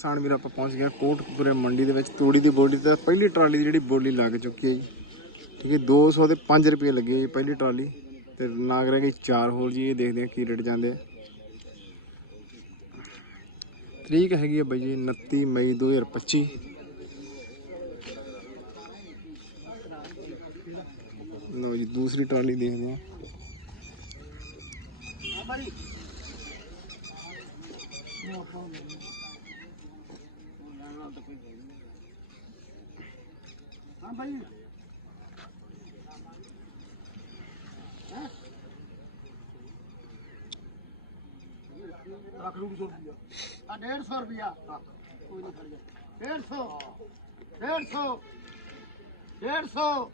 ਕਿਸਾਨ ਵੀਰ ਆਪਾਂ ਪਹੁੰਚ ਗਏ ਹਾਂ ਕੋਟਕਪੂਰੇ ਮੰਡੀ ਦੇ ਵਿੱਚ। ਤੂੜੀ ਦੀ ਬੋਲੀ ਤੇ ਪਹਿਲੀ ਟਰਾਲੀ ਦੀ ਜਿਹੜੀ ਬੋਲੀ ਲੱਗ ਚੁੱਕੀ ਹੈ ਜੀ। ਠੀਕ ਹੈ 200 ਦੇ 5 ਰੁਪਏ ਲੱਗੇ ਜੀ ਪਹਿਲੀ ਟਰਾਲੀ। ਤੇ ਨਾਗ ਰਹਿ ਗਈ 4 ਹੋਰ ਜੀ, ਇਹ ਦੇਖਦੇ ਹਾਂ ਕੀ ਰੇਟ ਜਾਂਦੇ ਆ। ਤਰੀਕ ਹੈਗੀ ਹੈ ਬਾਈ ਜੀ 29 ਮਈ 2025 ਲਓ ਜੀ, ਦੂਸਰੀ ਟਰਾਲੀ ਦੇਖਦੇ ਹਾਂ। ਹਾਂ ਭਾਈ। ਰੱਖ ਲੂ 100 ਰੁਪਿਆ ਆ 150 ਰੁਪਿਆ ਕੋਈ ਨਹੀਂ ਖੜ ਜਾ। 150 150 150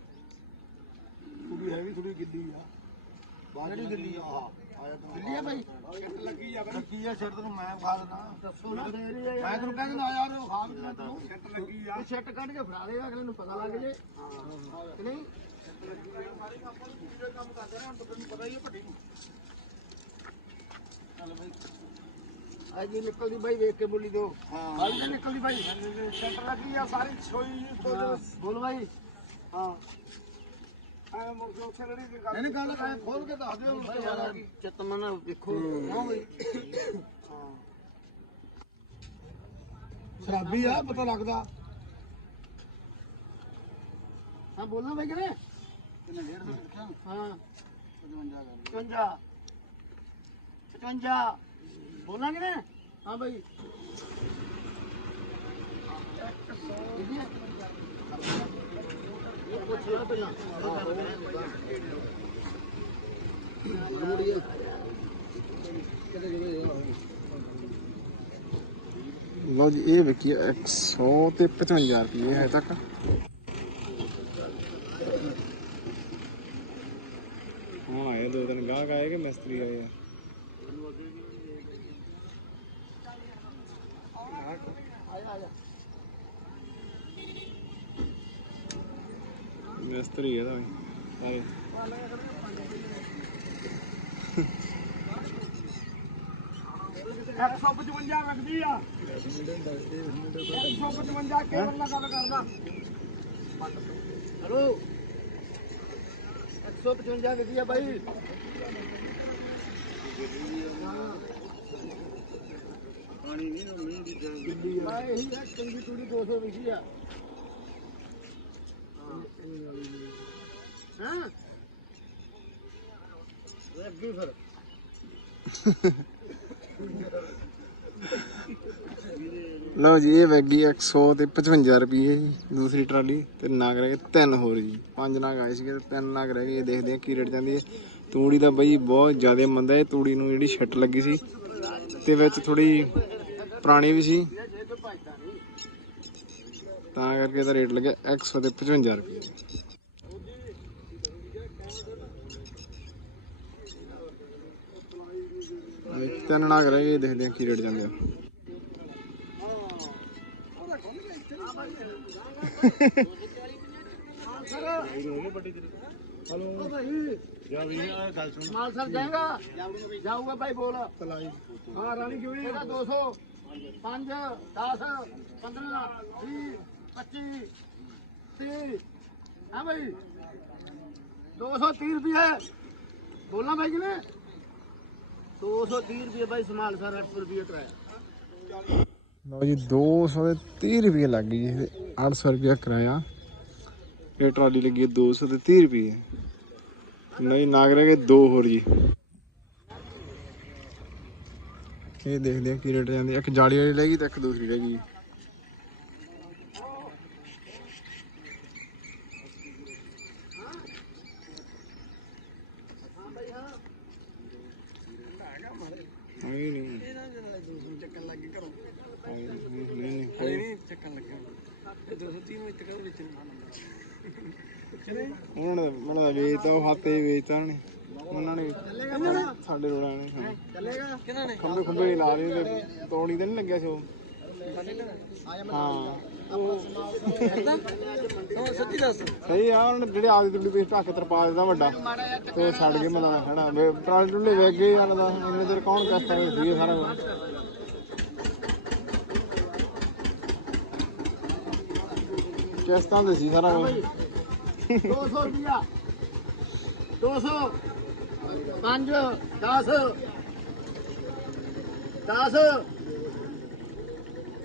ਥੋੜੀ ਹੈਵੀ ਥੋੜੀ ਗਿੱਲੀ ਆ। ਬਾਹਰੀ ਗਿੱਲੀ ਆ? ਤੂੰ ਗਿੱਲੀ ਆ ਭਾਈ ਛੱਟ ਲੱਗੀ ਆ ਲੱਗੀ ਆ ਛੱਟ ਤੈਨੂੰ ਮੈਂ ਖਾ ਦੇਣਾ ਦੱਸੋ ਨਾ। ਮੈਂ ਤੈਨੂੰ ਕਹਿੰਦਾ ਨਾ ਯਾਰ ਉਹ ਖਾ ਦੇਣਾ ਤੈਨੂੰ। ਛੱਟ ਲੱਗੀ ਆ। ਛੱਟ ਕੱਢ ਕੇ ਫੜਾ ਦੇਗਾ ਅਗਲੇ ਨੂੰ ਪਤਾ ਲੱਗ ਜੇ। ਕਿ ਨਹੀਂ? ਕੰਮ ਕਰਦੇ ਨਾ ਹੁਣ ਤਾਂ ਤੈਨੂੰ ਪਤਾ ਹੀ ਹੈ ਭੱਟੀ ਨੂੰ। ਚੱਲ ਭਾਈ ਅੱਜ ਵੀ ਨਿਕਲਦੀ ਬਾਈ ਵੇਖ ਕੇ ਬੋਲੀ ਦੋ। ਹਾਂ। ਅੱਜ ਨਿਕਲਦੀ ਬਾਈ। ਸੈਂਟਰ ਲੱਗੀ ਆ ਸਾਰੀ ਛੋਈ ਬੋਲ ਬਾਈ। ਹਾਂ। ਆਇਆ ਮੁਰਗੇ ਉੱਥੇ ਰੜੀ ਦੀ ਗੱਲ ਨਹੀਂ ਗੱਲ ਐ ਖੋਲ ਕੇ ਦੱਸ ਦਿਓ ਚਿੱਤ ਮਨ ਵੇਖੋ। ਹਾਂ ਬਾਈ। ਹਾਂ ਸ਼ਰਾਬੀ ਆ ਪਤਾ ਲੱਗਦਾ। ਹਾਂ ਬੋਲਣਾ ਬਾਈ ਕਿਨੇ ਕਿੰਨੇ 150 ਲਿਖਿਆ ਹਾਂ। 55 55 ਬੋਲਾਂਗੇ ਨਾ ਹਾਂ ਭਾਈ ਲਓ ਜੀ, ਇਹ ਵਿਕੀ 100 ਤੇ 55 ਰੁਪਏ ਹੈ ਤੱਕ। ਹੁਣ ਆਏ ਦੋ ਦਿਨ ਗਾਹਕ ਆਏ ਕਿ ਮਿਸਤਰੀ ਆਏ ਆ? ਮਿਸਤਰੀ ਇਹਦਾ ਵੀ। ਆਏ 155 ਰੱਖਦੀ ਆ। 155 ਕੇਵਲ ਨਾਲ ਗੱਲ ਕਰਦਾ। ਹਲੋ। 155 ਵਿਧੀ ਆ ਬਾਈ? ਪਾਣੀ ਨਹੀਂ ਮੀਂਹ ਦੀ ਇਹੀ ਚੰਗੀ 200 ਵਿਧੀ ਆ। ਹਾਂ। ਇਹ ਅੱਗੇ ਫਿਰ ਲਓ ਜੀ, ਇਹ ਵੈਗੀ 100 ਤੇ 55 ਰੁਪਏ ਜੀ, ਦੂਸਰੀ ਟਰਾਲੀ ਤੇ ਨਾਗ ਰਹਿ ਗਏ ਤਿੰਨ ਹੋਰ ਜੀ। ਪੰਜ ਨਾਗ ਆਏ ਸੀਗੇ ਤੇ ਤਿੰਨ ਨਾਗ ਰਹਿ ਗਏ। ਇਹ ਦੇਖਦੇ ਆ ਕੀ ਰੇਟ ਜਾਂਦੀ ਹੈ। ਤੂੜੀ ਦਾ ਬਈ ਬਹੁਤ ਜ਼ਿਆਦਾ ਮੰਦਾ ਹੈ। ਤੂੜੀ ਨੂੰ ਜਿਹੜੀ ਛੱਟ ਲੱਗੀ ਸੀ, ਤੇ ਵਿੱਚ ਥੋੜੀ ਪੁਰਾਣੀ ਵੀ ਸੀ। ਤਾਂ ਕਰਕੇ ਇਹਦਾ ਰੇਟ ਲੱਗਿਆ 100 ਤੇ 55 ਰੁਪਏ। ਇਹ ਤਿੰਨ ਨਾਗ ਰਹਿ ਗਏ ਦੇਖਦੇ ਆ ਕੀ ਰੇਟ ਜਾਂਦੇ ਆ। ਹਲੋ ਭਾਈ ਜਾ ਵੀ ਗੱਲ ਸੁਣ ਮਾਲ ਸਰ ਜਾਏਗਾ ਜਾਊਗਾ ਭਾਈ ਬੋਲ ਤਲਾਈ ਹਾਂ ਰਾਣੀ ਕਿਉਂ ਨਹੀਂ 200 5 10 15 20 25 30 ਹਾਂ ਭਾਈ 230 ਰੁਪਏ ਬੋਲਣਾ ਭਾਈ ਕਿਨੇ 230 ਰੁਪਏ ਭਾਈ ਸਮਾਲ ਸਰ 800 ਰੁਪਏ ਕਰਾਇਆ। ਲਓ ਜੀ 200 ਦੇ 30 ਰੁਪਏ ਲੱਗ ਗਈ ਜੀ 800 ਰੁਪਏ ਕਿਰਾਇਆ। ਇਹ ਟਰਾਲੀ ਲੱਗੀ ਹੈ 200 ਤੇ 30 ਰੁਪਏ ਨਹੀਂ, ਨਾਗ ਰਹਿ ਗਏ ਦੋ ਹੋਰ ਜੀ। ਇਹ ਦੇਖਦੇ ਆ ਕੀ ਰੇਟ ਜਾਂਦੀ ਇੱਕ ਜਾਲੀ ਵਾਲੀ ਰਹਿ ਗਈ ਤੇ ਇੱਕ ਦੂਸਰੀ ਰਹਿ ਗਈ। ਆਈ ਨਹੀਂ। ਚੱਕਣ ਲੱਗੇ ਘਰੋਂ। ਆਈ ਨਹੀਂ ਨਹੀਂ ਕੋਈ ਨਹੀਂ। ਚੱਕਣ ਲੱਗਾ 230 ਨੂੰ ਇੱਥੇ ਵਿੱਚ ਉਹਨਾਂ ਨੇ ਉਹਨਾਂ ਦਾ ਵੇਚਤਾ ਉਹ ਹਾਤੇ ਵੇਚਤਾ ਨੇ ਉਹਨਾਂ ਨੇ ਸਾਡੇ ਰੋੜਾਂ ਨੇ। ਚੱਲੇਗਾ। ਕਿਹਨਾਂ ਨੇ? ਖੰਭੇ ਖੰਭੇ ਲਾ ਰਹੇ ਤੇ ਤੋੜੀ ਤਾਂ ਨਹੀਂ ਲੱਗਿਆ ਸੀ ਉਹ। ਹਾਂ। ਉਹ ਸਹੀ ਆ ਹੁਣ ਜਿਹੜੇ ਆਦੀ ਤੁਲੀ ਪੀਸ ਢੱਕ ਤਰਪਾਲ ਦਾ ਵੱਡਾ ਤੇ ਛੱਡ ਕੇ ਮਲਾ ਖੜਾ ਵੇ ਟਰਾਲੀ ਟੁੱਲੀ ਵੇਗ ਗਈ ਨਾਲ ਦਾ ਇਹਨੇ ਦਰ ਕੌਣ ਕਰਤਾ ਇਹ ਸੀ ਸਾਰਾ ਕੁਝ ਕਿਸ਼ਤਾਂ ਦੇ ਸੀ ਸਾਰਾ ਕੁਝ 200 ਰੁਪਿਆ 200 5 10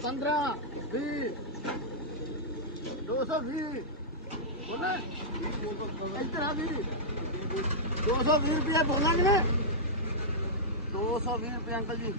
15 20 220 ਬੋਲੇ ਇੱਧਰ ਆ ਵੀ 220 ਰੁਪਏ ਬੋਲਾਂਗੇ। ਨਾ 220 ਰੁਪਏ ਅੰਕਲ ਜੀ।